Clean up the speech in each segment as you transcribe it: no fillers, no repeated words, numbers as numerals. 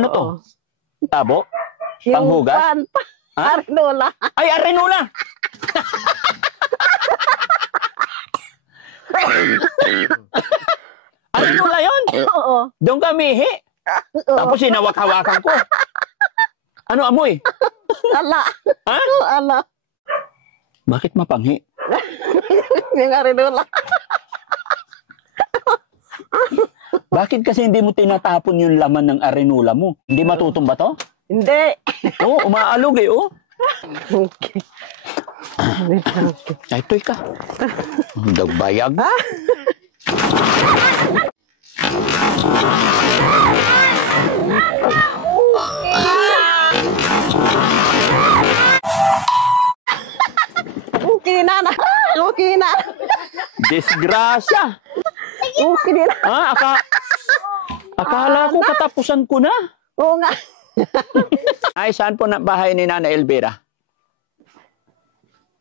Ano to? Oo. Tabo? Yung Panghugas? Ha? Arinola. Ay, arenola! Arenola yun? Oo. Doon ka mihi. Oo. Tapos sinawak-hawakan ko. Ano amoy? Ala. Ha? Ala. Bakit mapanghi? Yung Arinola. Bakit kasi hindi mo tinatapon yung laman ng arenola mo? Hindi matutumba to? Hindi. Oo, umaalog eh, oh. Okay. Ay, toy ka. Ang dagbayag. Okay na. Okay na. Disgrasya. Okay na. Akala ko katapusan ko na. Oo nga. Ay, saan po na bahay ni Nanay Elvira?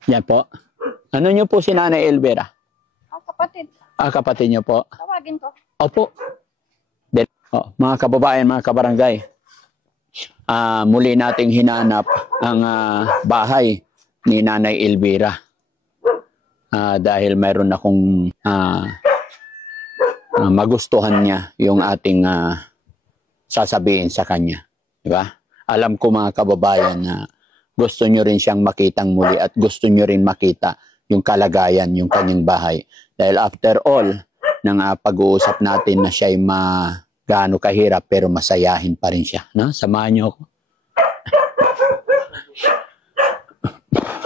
Yan po. Ano nyo po si Nanay Elvira? Kapatid. Kapatid nyo po. Tawagin ko. Opo. Mga kababayan, mga kabarangay. Muli nating hinanap ang bahay ni Nanay Elvira. Dahil mayroon akong magustuhan niya yung ating sasabihin sa kanya. Diba? Alam ko mga kababayan na gusto nyo rin siyang makitang muli at gusto nyo rin makita yung kalagayan, yung kanyang bahay. Dahil after all, ng pag-uusap natin na siya'y gaano kahirap pero masayahin pa rin siya. No? Samahan niyo ako.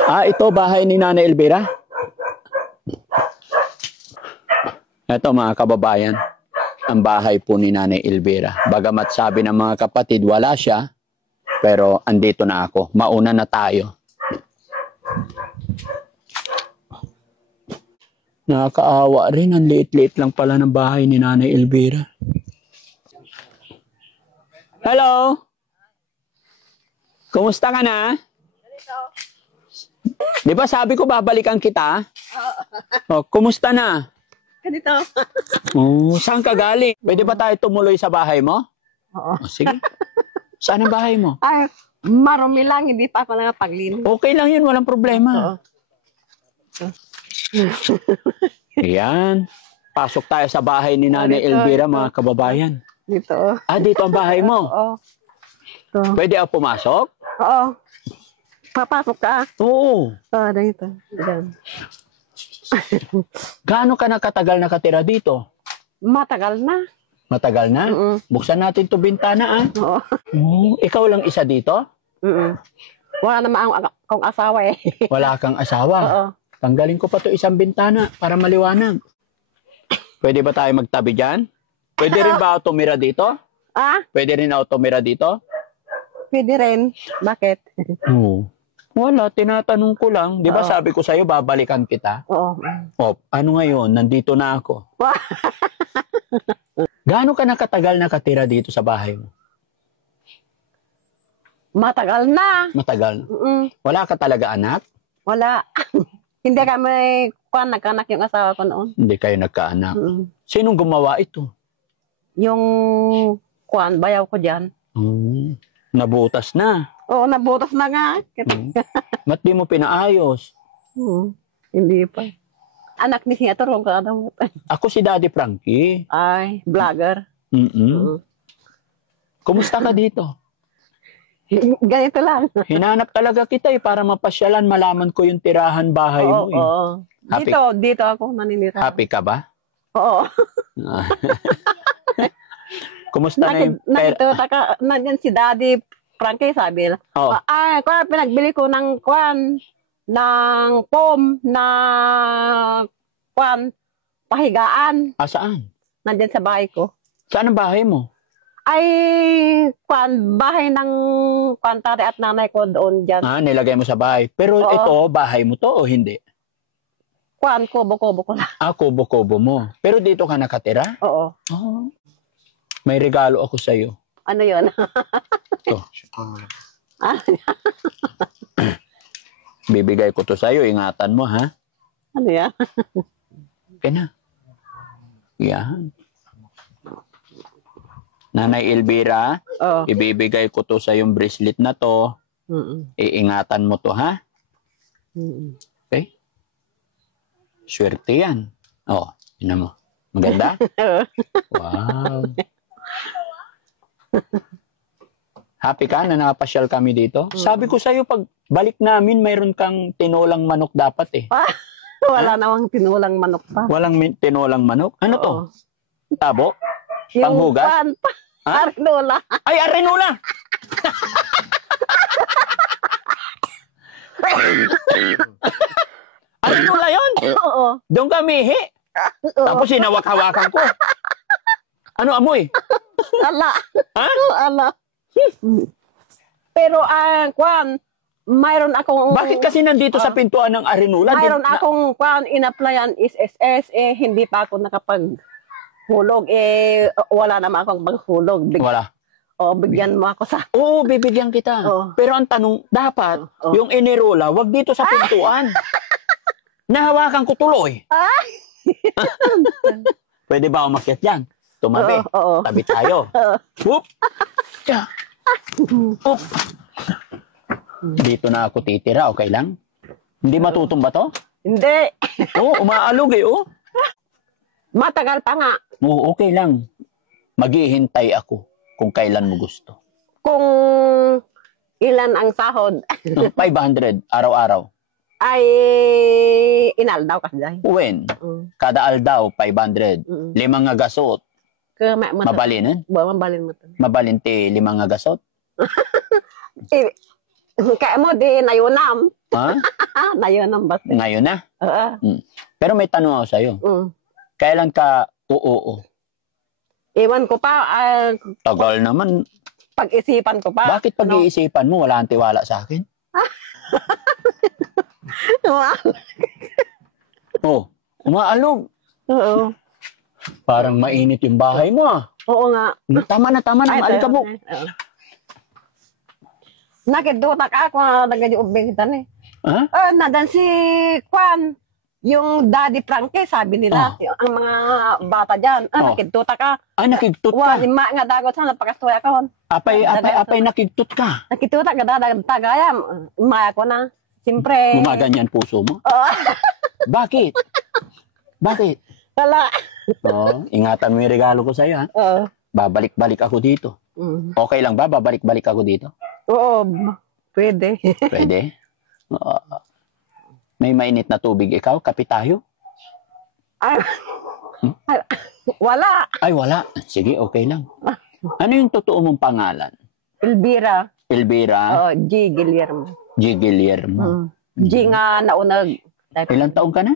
Ito bahay ni Nanay Elvira. Ito mga kababayan, ang bahay po ni Nanay Elvira. Bagamat sabi ng mga kapatid, wala siya, pero andito na ako. Mauna na tayo. Nakakaawa rin, ang liit-liit lang pala ng bahay ni Nanay Elvira. Hello? Kumusta ka na? Di ba sabi ko babalikan kita? Kumusta na? Ganito. Saan ka galing? Pwede ba tayo tumuloy sa bahay mo? Oo. Sige. Saan ang bahay mo? Ay, marumi lang. Hindi pa ako nangapaglinis. Okay lang yun, walang problema. Ayan. Pasok tayo sa bahay ni Nanay Elvira, mga kababayan. Dito. Dito ang bahay mo? Oo. Ito. Pwede ako pumasok? Oo. Papasok ka? Oo. Dito. Diyan. Gaano ka nakatagal nakatira dito? Matagal na. Matagal na? Buksan natin to bintana, Oo. Ikaw lang isa dito? Wala naman akong asawa eh. Wala kang asawa? Oo. Tanggalin ko pa to isang bintana para maliwanag. Pwede ba tayo magtabi dyan? Pwede rin ba ako tumira dito? Pwede rin ako tumira dito? Pwede rin. Bakit? Oo. Wala, tinatanong ko lang. Di ba sabi ko sa'yo, babalikan kita? Oo. Ano ngayon? Nandito na ako. Gaano ka nakatagal nakatira dito sa bahay mo? Matagal na. Matagal. Wala ka talaga anak? Wala. Hindi kami nagkaanak yung asawa ko noon. Hindi kayo nagkaanak. Sinong gumawa ito? Yung bayaw ko dyan. Nabutas na. Oo, nabutas na nga. Ba't di mo pinaayos? Hindi pa. Anak ni siya turong ka daw. Ako si Daddy Frankie. Ay, vlogger. Kumusta ka dito? Ganito lang. Hinanap talaga kita para mapasyalan, malaman ko yung tirahan bahay mo. Oo. Happy? Dito ako naninira. Happy ka ba? Oo. Kumusta na yung Nakita ka, nandiyan si Daddy Frankie, sabi. Pinagbili ko ng ng foam na pahigaan. Saan? Nandiyan sa bahay ko. Saan ang bahay mo? Ay, bahay ng tatay at nanay ko doon dyan. Nilagay mo sa bahay. Pero ito, bahay mo to o hindi? Kubo-kubo ko lang. Kubo-kubo mo. Pero dito ka nakatira? Oo. May regalo ako sa'yo. Ano yun? Ito. Bibigay ko to sa'yo. Ingatan mo, ha? Ano yan? Okay na. Yan. Nanay Elvira, Oh. ibibigay ko to sa yung bracelet na to. Iingatan mo to, ha? Okay? Swerte yan. Oh, yun mo. Maganda? Wow. Happy ka na nakapasyal kami dito? Sabi ko sa'yo, pag balik namin, mayroon kang tinolang manok dapat eh. Wala namang tinulang manok pa. Walang tinolang manok? Ano to? Oo. Tabo? Yung Panghugas? Arinola. Ay, arenola! Arenola yun? Oo. Doon kami, he. Tapos sinawak-hawakan ko. Ano amoy? Ala. Ha? Ala. Pero kwan, mayroon akong... Bakit kasi nandito sa pintuan ng arenola? Mayroon akong kwan, in-applyan is SS, hindi pa ako nakapaghulog. Wala naman akong paghulog. Wala. Bigyan mo ako sa... Oo, bibigyan kita. Oo. Pero ang tanong, dapat, yung inirola, wag dito sa pintuan. Nahawakan ko tuloy. Pwede ba umakyat yan? Tumabi. Oo. Tabi tayo. Whoop. Yeah. Whoop. Dito na ako titira, okay lang? Hindi matutumba to? Hindi. Oo, umaalog eh, oh. Matagal pa nga. Oo, okay lang. Maghihintay ako kung kailan mo gusto. Kung ilan ang sahod, 500 araw-araw. ay inaldaw kasi dahil. When? Kada aldaw, 500. 5 nga gasot. Mabalin, Mabalin mo to. Mabalin ti 5 nga gasot. Kaya mo di nayunam. Ha? Nayunam ba? Ngayon na. Pero may tanong ako sa'yo. Kailan ka oo? Iwan ko pa, Tagal naman. pag-isipan ko pa. Bakit pag-iisipan mo, wala kang tiwala sa akin? Oh, umaalog. Oo. Parang mainit yung bahay mo ah. Oo nga. Tama na, maalikabok. Nakidutak ako na nag-ubing kita eh. Ha? Nadan si Kwan, yung Daddy Frankie, sabi nila, ang mga bata dyan, nakidtuta ka. Nakigtut ka. Lima nga dagot sa napakastuya ka. Apay nakigtut ka. Nakituta ka tagayam. Maya ko na. Siyempre. Gumaganyan puso mo? Bakit? Bakit? Wala. Ingatan mo yung regalo ko sa'yo ha. Babalik-balik ako dito. Okay lang ba? Babalik-balik ako dito? Oo. Pwede. Pwede? May mainit na tubig ikaw? Kape tayo? Wala. Ay, wala. Sige, okay lang. Ano yung totoo mong pangalan? Elvira. Elvira? G. Guillermo. G. Guillermo. G nga naunag. Ilang taong ka na?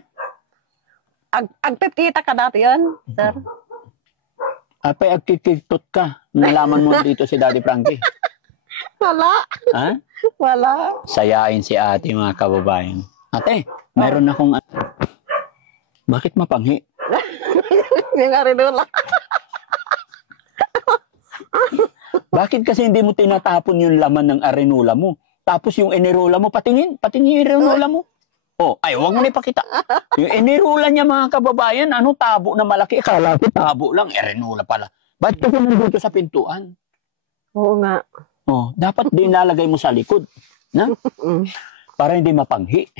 Agpipita ka dati yan, sir. Apay, agkikiktot ka. Nalaman mo dito si Daddy Frankie. Wala. Ha? Wala. Sayain si ate, mga kababayan. Ate, mayroon akong... Bakit mapanghi? Yung arinola. Bakit kasi hindi mo tinatapon yung laman ng arenola mo? Tapos yung enirola mo, patingin yung arenola mo. Ay, huwag mo na ipakita. Yung enirola niya, mga kababayan, tabo na malaki. Akala ko tabo lang, arenola pala. Ba't kasi nandito sa pintuan? Oo nga. Dapat din lalagay mo sa likod. Na? Para hindi mapanghi.